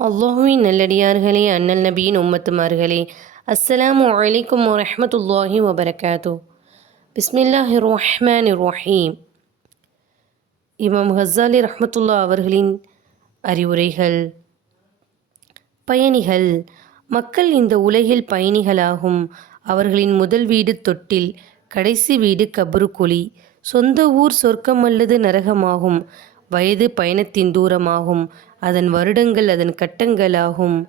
அல்லாஹுவின் நல்லடியார்களே, அண்ணல் நபியின் உம்மத்துமார்களே, அஸ்ஸலாமு அலைக்கும் வரஹ்மத்துல்லாஹி வபரகாத்து. பிஸ்மில்லாஹிர் ரஹ்மானிர் ரஹீம். இமாம் ஹஸ்ஸாலி ரஹ்மத்துல்லா அவர்களின் அறிவுரைகள். பயணிகள். மக்கள் இந்த உலகில் பயணிகளாகும். அவர்களின் முதல் வீடு தொட்டில், கடைசி வீடு கபரு குழி. சொந்த ஊர் சொர்க்கம் அல்லது நரகமாகும். வயது பயணத்தின் தூரமாகும். அதன் வருடங்கள் அதன் கட்டங்களாகும்.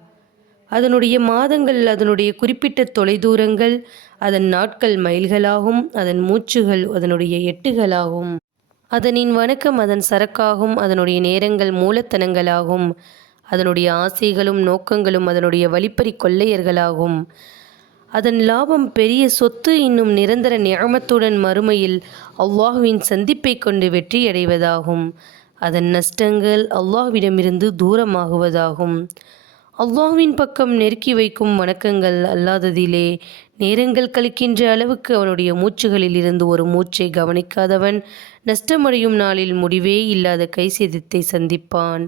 அதனுடைய மாதங்கள் அதனுடைய குறிப்பிட்ட தொலைதூரங்கள். அதன் நாட்கள் மைல்களாகும். அதன் மூச்சுகள் அதனுடைய எட்டுகளாகும். அதனின் வணக்கம் அதன் சரக்காகும். அதனுடைய நேரங்கள் மூலத்தனங்களாகும். அதனுடைய ஆசைகளும் நோக்கங்களும் அதனுடைய வழிப்பறி கொள்ளையர்களாகும். அதன் லாபம் பெரிய சொத்து இன்னும் நிரந்தர நியமத்துடன் மறுமையில் அல்லாஹுவின் சந்திப்பை கொண்டு வெற்றியடைவதாகும். அதன் நஷ்டங்கள் அல்லாஹ்விடமிருந்து தூரமாகுவதாகும். அல்லாஹ்வின் பக்கம் நெருக்கி வைக்கும் வணக்கங்கள் அல்லாததிலே நேரங்கள் கழிக்கின்ற அளவுக்கு அவனுடைய மூச்சுகளில் இருந்து ஒரு மூச்சை கவனிக்காதவன் நஷ்டமடையும் நாளில் முடிவே இல்லாத கைசேதத்தை சந்திப்பான்.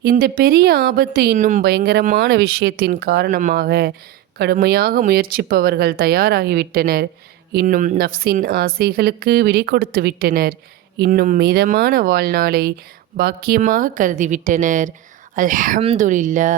இந்த பெரிய ஆபத்து இன்னும் பயங்கரமான விஷயத்தின் காரணமாக கடுமையாக முயற்சிப்பவர்கள் தயாராகிவிட்டனர். இன்னும் நஃப்ஸின் ஆசைகளுக்கு விடை கொடுத்து விட்டனர். இன்னும் மீதமான வாழ்நாளை பாக்கியமாக கருதிவிட்டனர். அல்ஹம்துலில்லாஹ்.